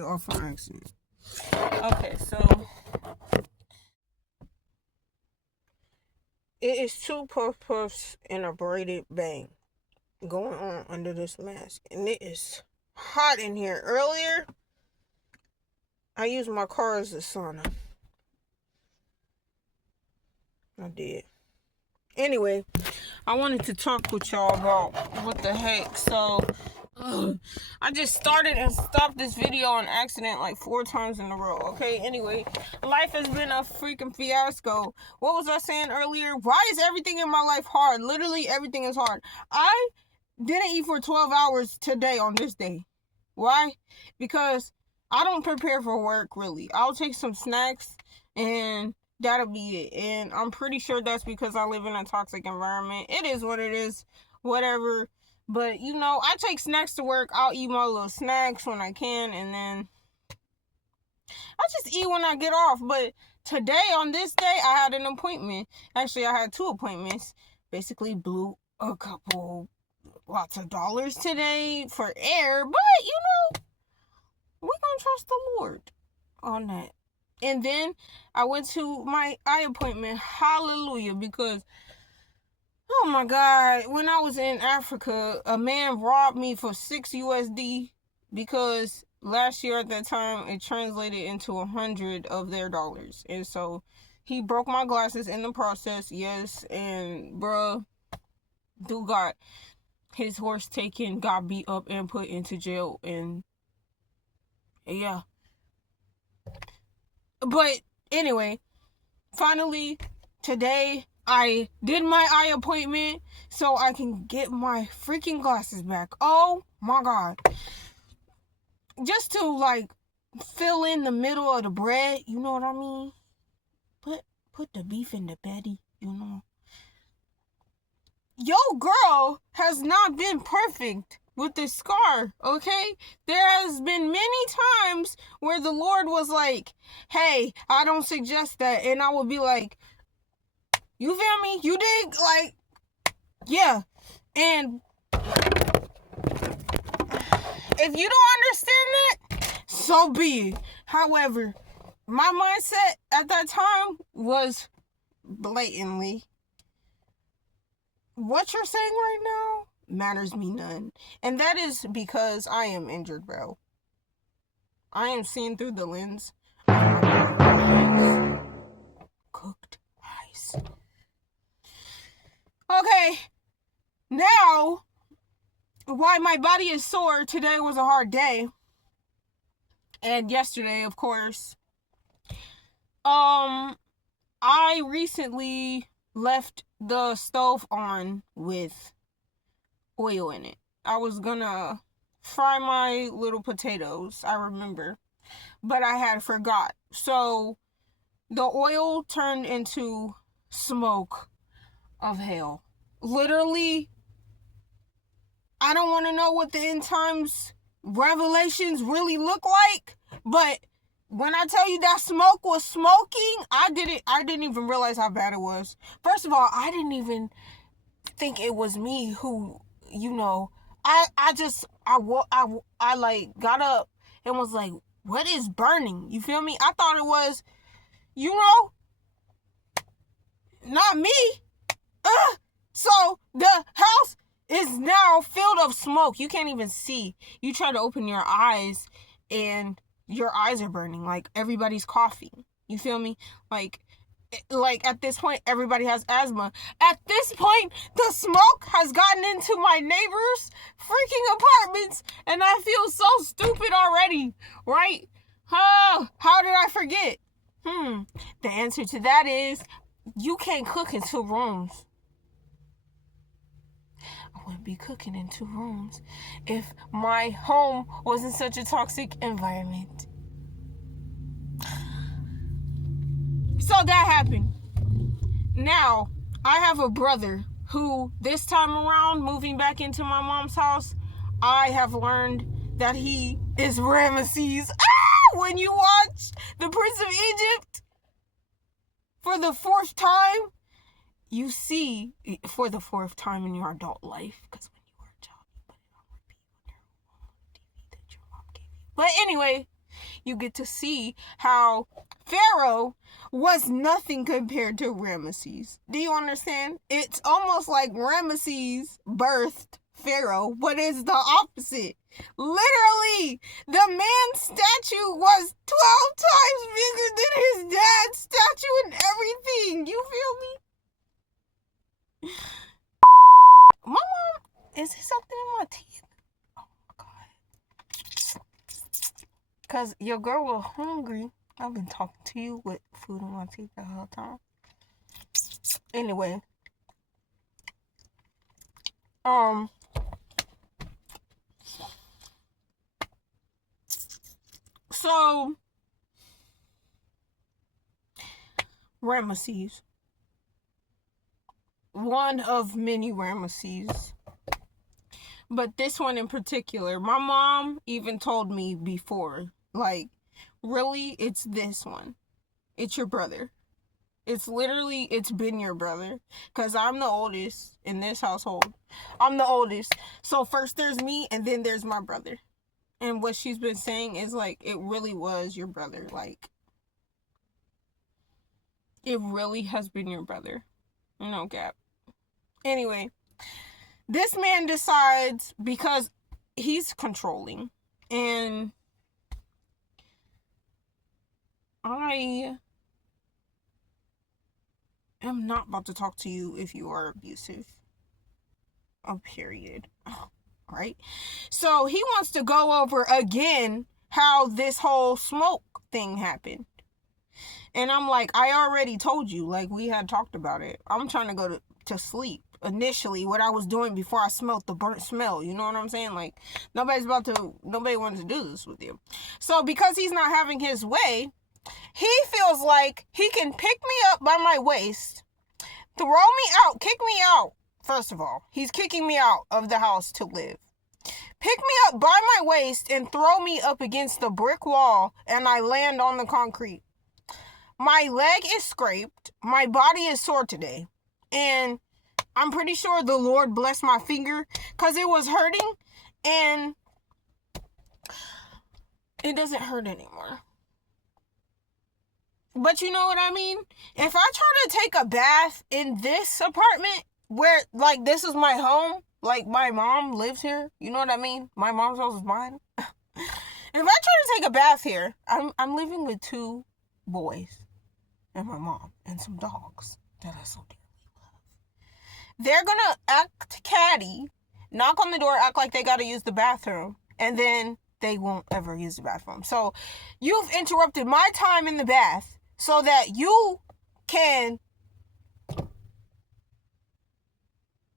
Off on accident. Okay, so it is two puff puffs and a braided bang going on under this mask, and it is hot in here. Earlier, I used my car as a sauna. I did. Anyway, I wanted to talk with y'all about what the heck. So, I just started and stopped this video on accident like 4 times in a row. Okay, anyway, life has been a freaking fiasco. What was I saying earlier? Why is everything in my life hard? Literally, everything is hard. I didn't eat for 12 hours today on this day. Why? Because I don't prepare for work really. I'll take some snacks and that'll be it. And I'm pretty sure that's because I live in a toxic environment. It is what it is. Whatever. But I take snacks to work. I'll eat my little snacks when I can, and then I just eat when I get off. But today, on this day, I had an appointment. Actually, I had 2 appointments. Basically blew a couple lots of dollars today for air, but we're gonna trust the Lord on that. And then I went to my eye appointment. Hallelujah. Because, oh my God, when I was in Africa, a man robbed me for 6 USD because last year at that time it translated into 100 of their dollars. And so he broke my glasses in the process. Yes. And bruh, dude got his horse taken, got beat up, and put into jail. And yeah. But anyway, finally, today I did my eye appointment so I can get my freaking glasses back. Oh my God. Just to fill in the middle of the bread, you know what I mean? Put the beef in the patty, Yo girl has not been perfect with this scar, okay? There has been many times where the Lord was like, hey, I don't suggest that. And I would be like, you feel me? You dig? Yeah. And if you don't understand that, so be it. However, my mindset at that time was blatantly, what you're saying right now matters me none. And that is because I am injured, bro. I am seeing through the lens of cooked rice. Okay, now, why my body is sore, today was a hard day. And yesterday, of course. I recently left the stove on with oil in it. I was gonna fry my little potatoes, I remember, but I had forgot. So the oil turned into smoke of hell. Literally, I don't want to know what the end times revelations really look like, but when I tell you that smoke was smoking, I didn't even realize how bad it was. First of all, I didn't even think it was me who, I got up and was like, what is burning? You feel me? I thought it was, not me. So the house is now filled of smoke. You can't even see. You try to open your eyes and your eyes are burning. Like everybody's coughing. You feel me? Like at this point, everybody has asthma. At this point, the smoke has gotten into my neighbors' freaking apartments, and I feel so stupid already, right? How did I forget? The answer to that is, you can't cook in 2 rooms. I wouldn't be cooking in 2 rooms if my home wasn't such a toxic environment. So that happened. Now, I have a brother who, this time around, moving back into my mom's house, I have learned that he is Ramesses. When you watch The Prince of Egypt for the 4th time, you see, for the 4th time in your adult life, because when you were a child, you put it on repeat when you're on TV that your mom gave you. But anyway, you get to see how Pharaoh was nothing compared to Ramesses. Do you understand? It's almost like Ramesses birthed Pharaoh, but it's the opposite. Literally, the man's statue was 12 times bigger than his dad's statue and everything. You feel me? My mom, is there something in my teeth? Oh my God. Because your girl was hungry. I've been talking to you with food in my teeth the whole time. Anyway. So, Ramesses. One of many Ramesses. But this one in particular, my mom even told me before, like, really, it's this one. It's your brother. It's been your brother. Because I'm the oldest in this household. I'm the oldest. So first there's me, and then there's my brother. And what she's been saying is, like, it really was your brother. Like, it really has been your brother. No cap. Anyway, this man decides, because he's controlling, and I am not about to talk to you if you are abusive. Period. Right? So he wants to go over again how this whole smoke thing happened. And I'm like, I already told you, like, we had talked about it. I'm trying to go to sleep. Initially, what I was doing before I smelled the burnt smell, you know what I'm saying? Like, nobody wants to do this with you. So because he's not having his way, he feels like he can pick me up by my waist, throw me out, kick me out. First of all, he's kicking me out of the house to live. Pick me up by my waist and throw me up against the brick wall, and I land on the concrete. My leg is scraped. My body is sore today. And I'm pretty sure the Lord blessed my finger because it was hurting, and it doesn't hurt anymore. But you know what I mean? If I try to take a bath in this apartment where, like, this is my home, like, my mom lives here, you know what I mean? My mom's house is mine. If I try to take a bath here, I'm living with 2 boys and my mom and some dogs that I so dearly love. They're gonna act catty, knock on the door, act like they gotta use the bathroom, and then they won't ever use the bathroom. So you've interrupted my time in the bath so that you can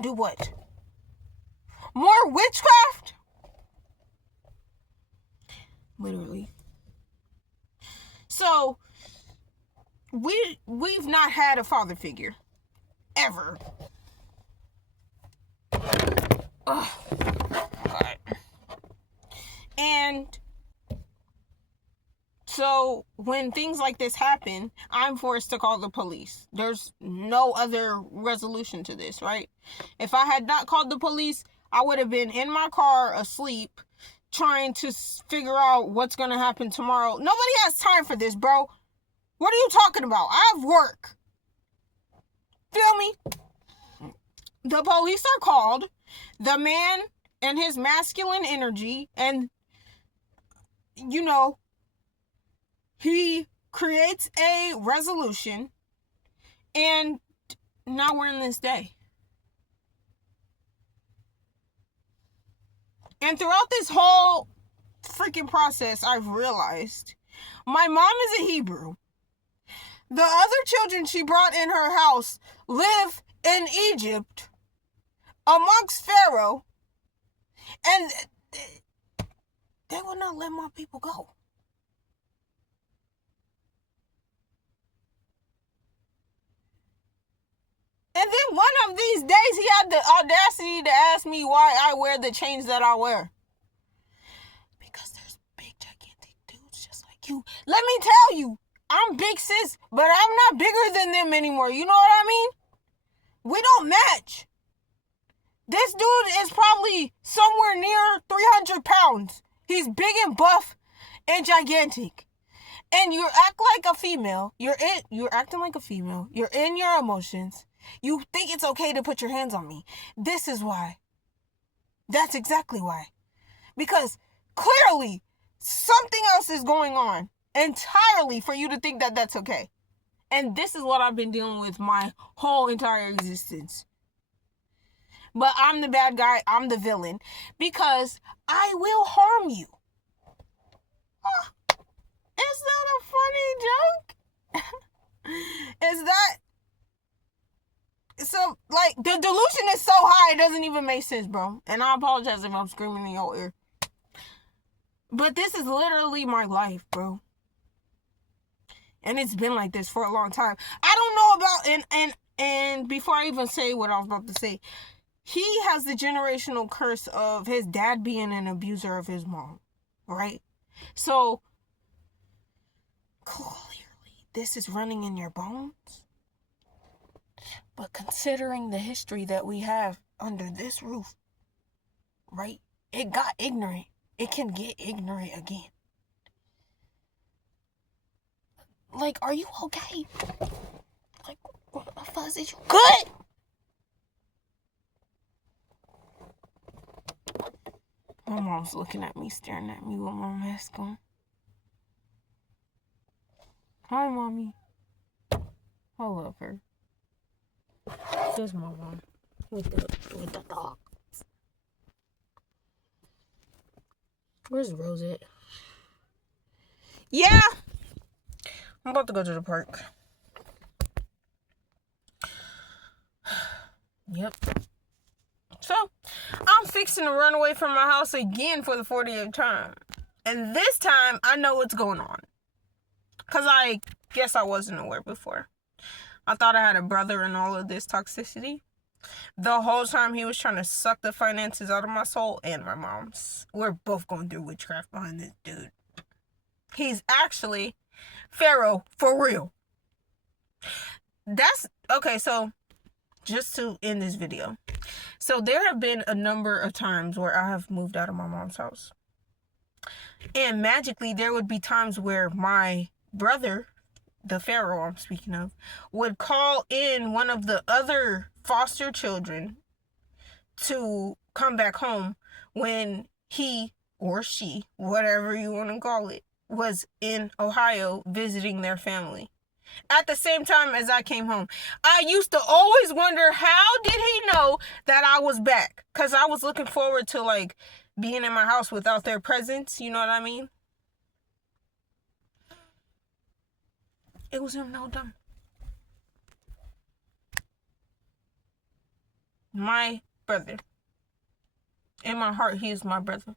do what? More witchcraft? Literally. So we've not had a father figure ever. Ugh. God. And so when things like this happen, I'm forced to call the police. There's no other resolution to this, right? If I had not called the police, I would have been in my car asleep trying to figure out what's going to happen tomorrow. Nobody has time for this, bro. What are you talking about? I have work. Feel me? The police are called. The man and his masculine energy, and, you know, he creates a resolution, and now we're in this day. And throughout this whole freaking process, I've realized my mom is a Hebrew. The other children she brought in her house live in Egypt amongst Pharaoh, and they will not let my people go. And then one of these days, he had the audacity to ask me why I wear the chains that I wear. Because there's big, gigantic dudes just like you. Let me tell you, I'm big sis, but I'm not bigger than them anymore. You know what I mean? We don't match. This dude is probably somewhere near 300 pounds. He's big and buff, and gigantic. And you act like a female. You're acting like a female. You're in your emotions. You think it's okay to put your hands on me. This is why. That's exactly why. Because clearly something else is going on entirely for you to think that that's okay. And this is what I've been dealing with my whole entire existence. But I'm the bad guy. I'm the villain. Because I will harm you. Is that a funny joke? Is that... So, like, the delusion is so high, it doesn't even make sense, bro. And I apologize if I'm screaming in your ear. But this is literally my life, bro. And it's been like this for a long time. I don't know about... And before I even say what I was about to say, he has the generational curse of his dad being an abuser of his mom. Right? So... clearly, this is running in your bones. But considering the history that we have under this roof, right? It got ignorant. It can get ignorant again. Like, are you okay? Like, Fuzz, is you good? My mom's looking at me, staring at me with my mask on. Hi, Mommy. I love her. There's my mom with the dog. Where's Rose at? Yeah, I'm about to go to the park. Yep. So, I'm fixing to run away from my house again for the 40th time. And this time, I know what's going on. Because I guess I wasn't aware before. I thought I had a brother in all of this toxicity. The whole time he was trying to suck the finances out of my soul and my mom's. We're both going through witchcraft behind this dude. He's actually Pharaoh for real. That's... okay, so just to end this video. So there have been a number of times where I have moved out of my mom's house. And magically there would be times where my brother, the Pharaoh I'm speaking of, would call in one of the other foster children to come back home when he or she, whatever you want to call it, was in Ohio visiting their family. At the same time as I came home. I used to always wonder, how did he know that I was back? Because I was looking forward to, like, being in my house without their presence. You know what I mean? It was him, no dumb. My brother. In my heart, he is my brother.